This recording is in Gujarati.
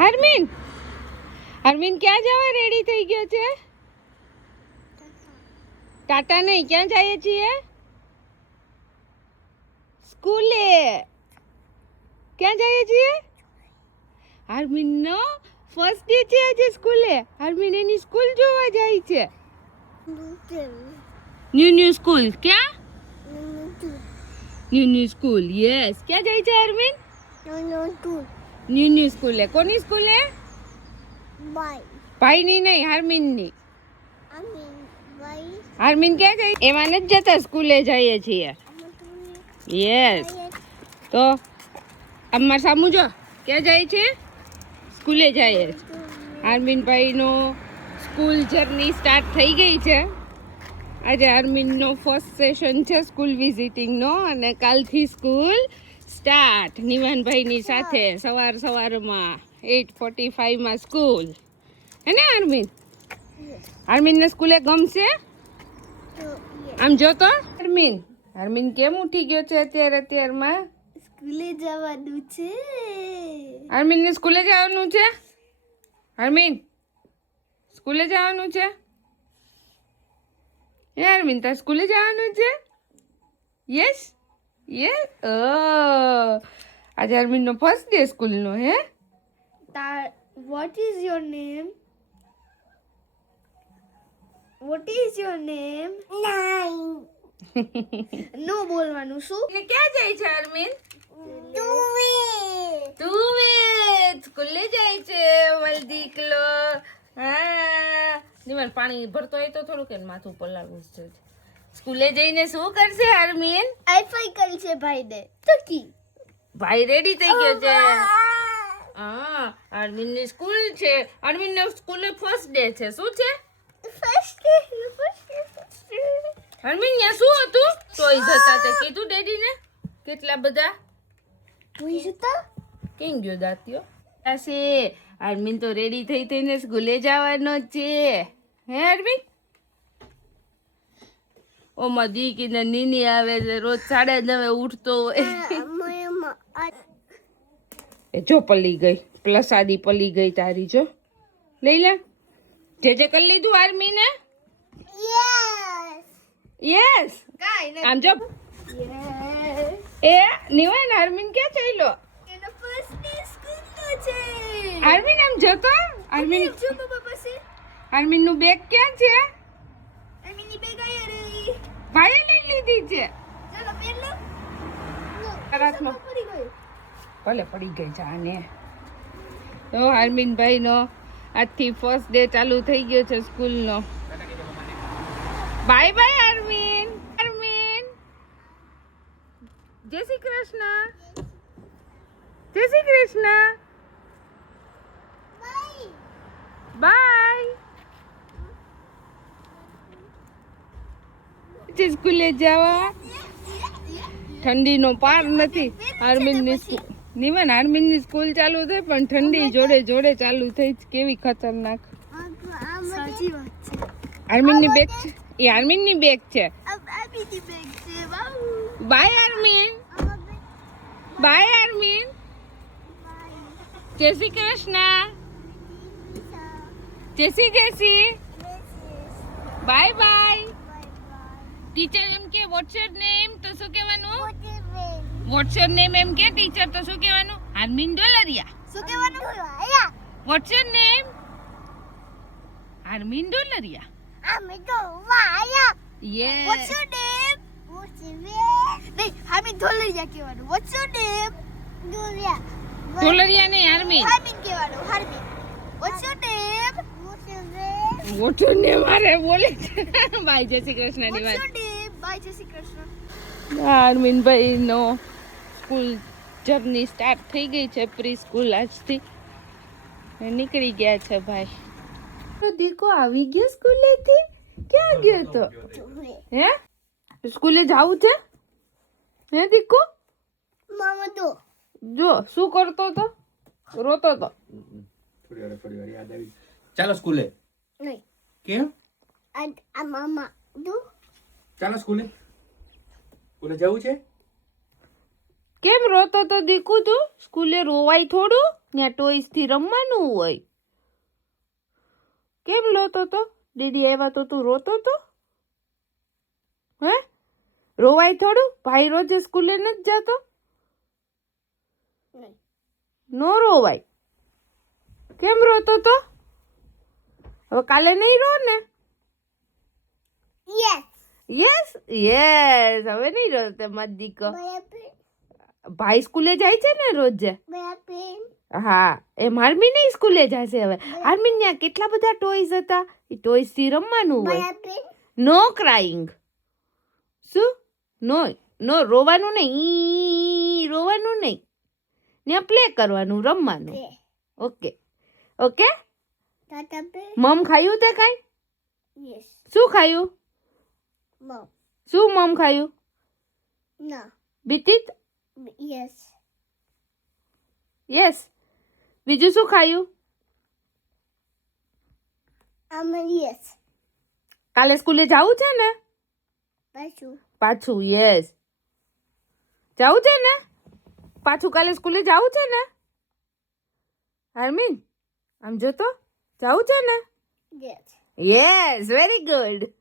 હરમીન હરમીન ક્યાં જવા રેડી થઈ ગયો છે? ટાટા નહીં, ક્યાં જઈએ છીએ? સ્કૂલે. ક્યાં જઈએ છીએ? હરમીન નો ફર્સ્ટ ડે છે આજે સ્કૂલે. હરમીન એની સ્કૂલ જોવા જાય છે. New school. ક્યાં? New school. યસ. ક્યાં જાય છે હરમીન? ન્યુ સ્કૂલે. કોની સ્કૂલે? ભાઈની નહીં, હરમીનની. હરમીન ક્યાં જાય? એમાં નથી જતા, સ્કૂલે જઈએ છીએ. યસ. તો અમાર સામુ જો ક્યાં જાય છે? સ્કૂલે જાય છે. હરમીન ભાઈનો સ્કૂલ જર્ની સ્ટાર્ટ થઈ ગઈ છે. આજે હરમીનનો ફર્સ્ટ સેશન છે સ્કૂલ વિઝિટિંગનો અને કાલથી સ્કૂલ સ્ટાર્ટ નિવાનભાઈની સાથે સવારમાં 8:45 સ્કૂલ. હે ને હરમીન? હરમીનને સ્કૂલે ગમશે? આમ જો તો હરમીન કેમ ઉઠી ગયો છે અત્યારમાં? સ્કૂલે જવાનું છે. હરમીનને સ્કૂલે જવાનું છે? હરમીન સ્કૂલે જવાનું છે? હે હરમીન, તાર સ્કૂલે જવાનું છે? Yes yes. આજે હરમીનનો ફર્સ્ટ ડે સ્કૂલનો. હે? What is your name? What is your name? નો બોલવાનું. શું? ક્યાં જાય છે હરમીન? તુવે સ્કૂલે જાય છે. મારી દીકલો. હા, નિમન પાણી ભરતો હોય તો થોડુંક એને માથું પલાળવું છે. સ્કૂલે જઈને શું કરશે હરમીન? આઈફાઈ કરી છે ભાઈને. ચકી. ભાઈ રેડી થઈ ગયો છે. હા, હરમીનની સ્કૂલ છે. હરમીનનો સ્કૂલે ફર્સ્ટ ડે છે. શું છે? First day. હરમીન ત્યાં શું હતું? ટોયઝ હતા તે કીધું ડેડીને? કેટલા બધા ટોયઝ હતા? કેમ ગયો દાંતિયો? આશે હરમીન તો રેડી થઈને સ્કૂલે જવાનો છે. હે હરમીન? ઓ મારી દીકરીને નીની આવે છે, રોજ 9:30 ઉઠતો હોય. એ જો પલી ગઈ, પ્રસાદી પલી ગઈ તારી. જો લઈ લે. જે કરી લીધું હરમીને? યસ. કાઈ નથી. આમ જો. એ નિવાન હરમીન ક્યાં ચાલ્યો? એનો ફર્સ્ટ ડે સ્કૂલનો છે. હરમીન આમ જોતો. હરમીન જો પપ્પા પાસે. હરમીનનું બેગ ક્યાં છે? અમીની બેગ આયા રહી. ભાઈએ લઈ લીધી છે. ચાલો પહેર લો. રાતનો પડી ગઈ. ભલે પડી ગઈ છે આને. તો હરમીનભાઈનો આજથી ફર્સ્ટ ડે ચાલુ થઈ ગયો છે સ્કૂલનો. Bye bye હરમીન. હરમીન જય શ્રી કૃષ્ણ. જય શ્રી કૃષ્ણ. બાય. સ્કૂલે જવા ઠંડીનો પાર નથી. હરમીનની સ્કૂલ નિવન હરમીનની સ્કૂલ ચાલુ થઈ પણ ઠંડી જોડે જોડે ચાલુ થઈ. કેવી ખતરનાક. સાચી વાત છે. હરમીનની બેગ છે. એ હરમીનની બેગ છે. અમીની બેગ છે. બાઉ. બાય હરમીન. બાય હરમીન. જય શ્રી કૃષ્ણ. જય શ્રી બાય બાય. ટીચર એમ કે વોટ્સ યોર નેમ તો શું કહેવાનું? વોટ્સ યોર નેમ એમ કે ટીચર તો શું કહેવાનું? હરમીન ડોલરિયા. શું કહેવાનું? What's your name? Harmeen Dolariya. Yes. What's your name? નહીં, હામીન ઢોલરિયા કહેવાનું. What's your name? ડોલરિયા નહીં હરમીન. હામીન કહેવાનું. હામીન. What's your name? Watts your name મારે બોલે છે. બાય જય શ્રી કૃષ્ણની What's વાત. your name? Bye, Jai Shri Krishna. હરમીનભાઈનો સ્કૂલ જર્ની સ્ટાર્ટ થઈ ગઈ છે. પ્રી સ્કૂલ આજથી નીકળી ગયા છે ભાઈ. તો દીકો આવી ગયો સ્કૂલેથી? ક્યાં ગયો તો? હે સ્કૂલે જાવું છે? હે દીકો? મામા તો જો શું કરતો તો? રોતો તો. થોડી વાર યાદ આવી. ચાલો સ્કૂલે. નહીં. કેમ? આ મામા તો ચાલો સ્કૂલે. સ્કૂલે જવું છે? કેમ રોતો તો દીકુ તું? સ્કૂલે રોવાય થોડું? ત્યાં ટોયસ થી રમવાનું હોય. કેમ રોતો તો? દીદી આવ્યા તો તું રોતો તો? હે? રોવાય થોડું? ભાઈ રોજે સ્કૂલે નથી જતો? નહીં. નો રોવાય. કેમ રોતો તો? હવે કાલે નહીં રો ને? Yes. યસ યસ, હવે નહીં રોતે મત દીકો. ભાઈ સ્કૂલે જાય છે ને રોજે? હા, એ મારમી નહીં સ્કૂલે જશે હવે. આરમીન ત્યાં કેટલા બધા ટોયસ હતા, એ ટોયસ થી રમવાનું હોય. નો ક્રાઇંગ. શું? નો નો રોવાનું નહીં, રોવાનું નહીં. ત્યાં પ્લે કરવાનું, રમવાનું. Okay okay. મમ ખાયું તે કાંઈ? Yes. શું ખાયું? Mom. શું મમ ખાયું? No. બીટી? Yes. યસ. બીજું શું ખાયું? Yes. કાલે સ્કૂલે જવું છે ને? પાછું યસ. જવું છે ને? પાછું કાલે સ્કૂલે જવું છે ને? આરમીન આમ જો તો, જવું છે ને? Yes. Yes, very good.